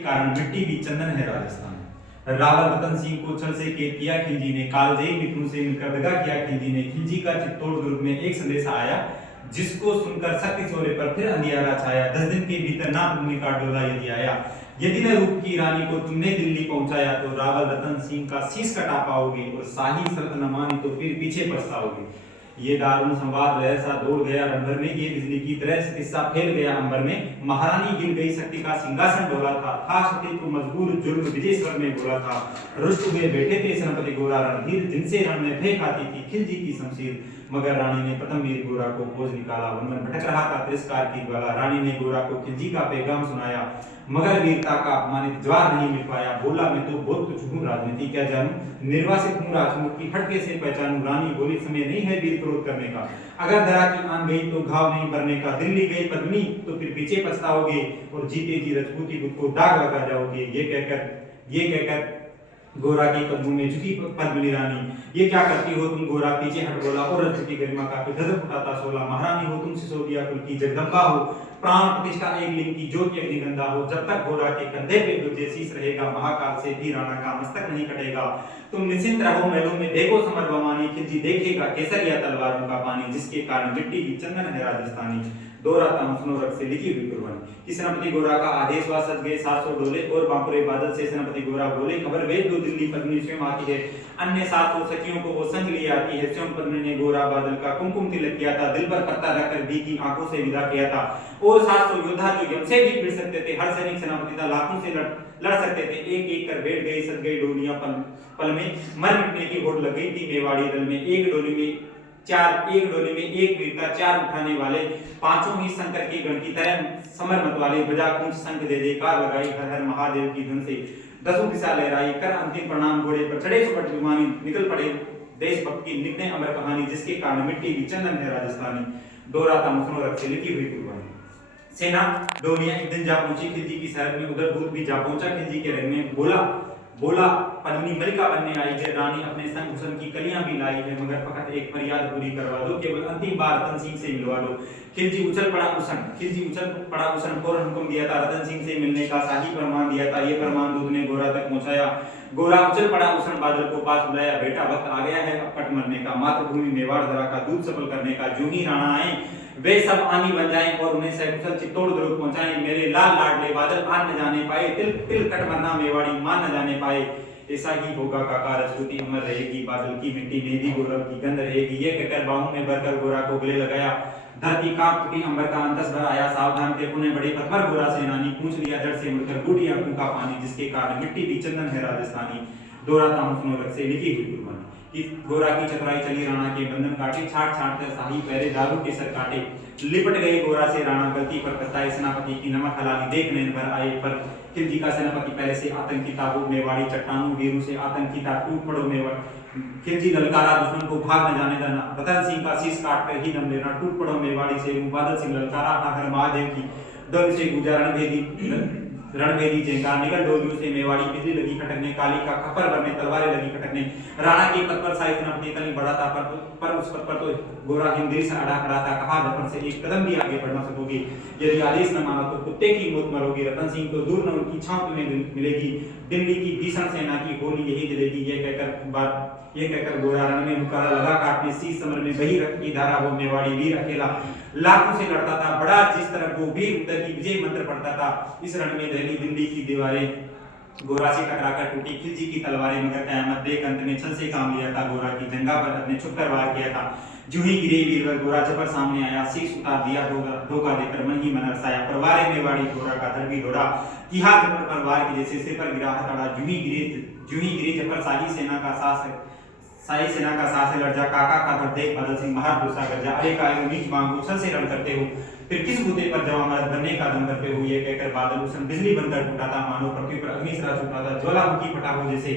कारण मिट्टी भी चंदन है राजस्थान में। रावल रतन सिंह को छल से कैद किया खिलजी ने, कालजयी मित्रों से मिलकर दगा किया खिलजी ने। खिलजी का चित्तौड़ दुर्ग में एक संदेशा आया, जिसको सुनकर शक्ति शौर्य पर फिर अंधियारा छाया। 10 दिन के भीतर ना तुमने का डोला यदि आया, यदि न रूप की रानी को तुमने दिल्ली पहुंचाया, तो रावल रतन सिंह का शीश कटा पाओगे, और शाही शर्त न मानी तो फिर पीछे पछताओगे। ये दारुण संवाद रहसा दौड़ गया रणभर में, ये बिजली की तरह किस्सा फैल गया अंबर में। महारानी गिर गई, शक्ति का सिंहासन डोला था सती को मजबूर जुल्म विजय स्वर में बोला था। रुष्ट हुए बैठे थे सेनापति गोरा रणधीर, जिनसे रण में फेंक आती थी खिलजी की शमशीर। मगर रानी ने प्रथम वीर गोरा को खोज निकाला, वन में भटक रहा था तिरस्कार की ज्वाला। रानी ने गोरा को खिलजी का पैगाम सुनाया, मगर वीरता का अपमानित ज्वार नहीं मिट पाया। बोला मैं तो बहुत कुछ हूँ, राजनीति क्या जानूं, निर्वासित हूँ राजमुख की फटके से पहचानूं। रानी बोली समय नहीं है वीर क्रोध करने का, अगर धरा की आन गई तो घाव नहीं भरने का। दिल्ली गई पद्मिनी तो फिर पीछे पछताओगे, और जीते जी रजपूती बुत को दाग लगा जाओगे। ये कहकर गोरा के कदमों में झुकी पद्मिनी रानी, ये क्या करती हो तुम गोरा, पीछे हट बोला। और रजपूती गरिमा का गजब उठाता सोला, महारानी हो तुम सिसोदिया कुल की जगदम्बा हो, प्राण प्रतिष्ठा एक लिंग की ज्योति अग्निगंधा हो। जब तक गोरा के कंधे पे दूजे शीश रहेगा, महाकाल से भी राणा का मस्तक नहीं कटेगा। तुम निश्चिंत रहो महलों में देखो समर बमानी, खिलजी देखेगा केसरिया तलवारों का पानी, जिसके कारण मिट्टी की चंदन है राजस्थानी। दोहराता हूं सुनो रग से लिखी हुई कुर्बानी। कि सेनापति गोरा का आदेश हुआ, सज गए 700 डोले, और बांकुरे बादल से सेनापति गोरा बोले, खबर भेज दो दिल्ली पद्मिनी स्वयं आती है। अन्य 700 सखियों को वो संग लिए आती है। स्वयं पद्मिनी ने गोरा बादल का कुमकुम तिलक किया था, दिल पर पत्ता रखकर दी की आंखों से विदा किया था। और 700 योद्धा जो यम से भी भिड़ सकते थे, हर सैनिक सेनापति था लाखों से लड़ सकते थे। एक एक कर बैठ गई, सज गई डोलियां पल में, मर मिटने की होड़ लग गई थी मेवाड़ी दल में। एक डोली में एक वीरता, 4 उठाने वाले, पांचों ही शंकर के गण की तरह समर मत वाले। बजा कुंज शंख दे जयकार लगाई, हर हर महादेव की धुन से 10 दिशा लहराई। कर अंतिम प्रणाम घोड़े पर चढ़े सुबह विमानी, निकल पड़े देशभक्त की लिखने अमर कहानी, जिसके कारण मिट्टी की चंदन है राजस्थानी। दोहराता मुसनो रख से लिखी हुई कुर्बानी। सेना डोलियां एक दिन जा पहुंची खिलजी की सरहद में, उधर दूत भी जा पहुंचा खिलजी के रंग में। बोला पद्मिनी मलिका बनने आई है, रानी अपने संग हुस्न की कलियां भी लाई है, मगर फकत एक फरियाद पूरी करवा दो, केवल अंतिम बार रतन सिंह से मिलवा दो। खिलजी उछल पड़ा उसन फौरन हुक्म दिया था रतन सिंह से मिलने का, शाही फरमान दिया था। ये फरमान दूत ने गोरा तक पहुंचाया। गोरा उछल पड़ा उसन बादल को पास बुलाया, बेटा वक्त आ गया है अब पट मरने का, मातृभूमि मेवाड़ धरा का दूध सफल करने का। जो ही राणा आए वे सब आनी बन जाएं, और उन्हें सकुशल चित्तौड़ दुर्ग पहुंचाएं। मेरे लाल लाडले बादल आन न जाने पाए, तिल तिल कट मरना मेवाड़ी मान न जाने पाए। ऐसा ही होगा काका, रजपूती अमर रहेगी, बादल की मिट्टी में भी गौरव की गंध रहेगी। ये कहकर बाहों में भरकर गोरा को गले लगाया। धरती कांप उठी, अंबर का अंतस भर आया, सावधान थे पुणे बड़े पत्थर गोरा सेनानी। पूछ लिया जड़ से मुड़कर बूढ़ी आंखों का पानी, जिसके कारण मिट्टी भी चंदन है राजस्थानी। दोहराता हूं सुनो रग से लिखी हुई कुर्बानी। कि गोरा की चतुराई चली, राणा के बंधन काटे, छाट कर शाही पहरे दारू के सर काटे। लिपट गए गोरा से राणा, गलती पर पछताए, सेनापति की नमक हलाली देख नैन भर आए। पर खिलजी का सेनापति पहले से आतंकी था, वो मेवाड़ी चट्टानों वीरों से आतंकी था, टूट पड़ो मेवाड़ी। खिलजी ललकारा, दुश्मन को भाग न जाने देना, रतन सिंह का शीश काट कर ही दम लेना। टूट पड़ो मेवाड़ी से, बादल सिंह ललकारा, हर महादेव की दल से गुजारण भेदी रणभेदी जयकार। निकल डोलियों से मेवाड़ी, बिजली लगी खटकने, काली का खपर भरने, तलवारें लगी खटकने। राणा के पद पर शाही सेनापति कहीं बढ़ा था, पर उस पद पर तो गोरा हिंदी से अड़ा खड़ा था। कहा जफर से एक कदम भी आगे बढ़ न सकोगे, यदि आदेश न मानो तो कुत्ते की मौत मरोगे। रतन सिंह तो दूर न उनकी छांव तुम्हें मिलेगी, दिल्ली की भीषण सेना की होली यही जलेगी। ये कहकर गोरा रण में मुकारा लगा काटने, शीश समर में बही रक्त की धारा, वो मेवाड़ी वीर अकेला लाखों से लड़ता था, बड़ा जिस तरह वो वीर उधर की विजय मंत्र पढ़ता था। इस रण में दहली दिल्ली की दीवारें गोरा से टकराकर टूटी, खिलजी की तलवारें, मगर कयामत देख अंत में छल से काम लिया था। गोरा की जंगा पर अपने छुपकर वार किया था। जूं ही गिरे वीरवर गोरा जबर सामने आया, शीश उतार दिया, धोखा देकर मन ही मन हर्षाया। परवारे मेवाड़ी गोरा का धर भी दौड़ा, किहा जबर पर वार की जैसे सिर पर गिरा हथौड़ा। जूं ही गिरे जफर, शाही सेना का सास लड़ जा, काका का धड़ देख बादल सिंह महार गुस्सा कर जा। अरे काहे नीच मांगो छल से रण करते हो, फिर किस बूते पर जवा मर्द बनने का दम करते हो। ये कहकर बादल उसन बिजली बनकर टूटा था, मानो पृथ्वी पर अग्नि सरा छूटा था। ज्वालामुखी फटा हो जैसे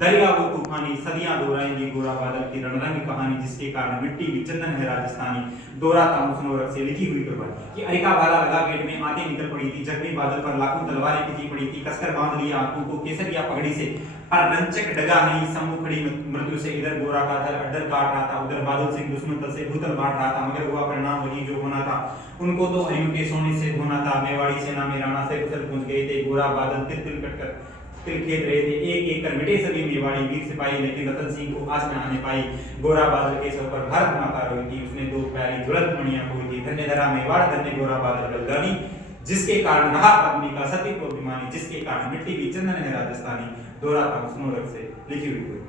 दरिया वो तूफानी, सदियां दोहराएंगी गोरा बादल की रणरंग कहानी, जिसके कारण मिट्टी भी चंदन है राजस्थानी। दोहराता हूं सुनो रग से लिखी हुई कुर्बानी। कि अरिका भाला लगा गेट में, आंखें निकल पड़ी थी, जख्मी बादल पर लाखों तलवारें खींची पड़ी थी। कसकर बांध लिया आंखों को केसरिया पगड़ी से, पर रंचक डगा नहीं सम्मुख खड़ी मृत्यु से। इधर गोरा का धर अड्डर काट रहा था, उधर बादल सिंह दुश्मन दल से भूतल बांट रहा था, मगर हुआ परिणाम वही जो होना था। उन उनको तो हरियों के सोने से धोना था। मेवाड़ी सेना में राणा से कुशल पहुंच गए थे। गोरा बादल तिल तिल कट कर तिल खेत रहे थे। एक एक कर मिटे सभी मेवाड़ी वीर सिपाही, लेकिन रतन सिंह को आस न आने पाई। गोरा बादल के सर पर भारत माता रोई थी, उसने दो प्यारी ज्वलंत मणियां खोई थी। धन्य धरा मेवाड़, धन्य गोरा बादल बलिदानी, जिसके कारण रहा पद्मी का सती को अभिमानी, जिसके कारण मिट्टी की चंदन है राजस्थानी। दोहरा था उस नोरक से लिखी हुई।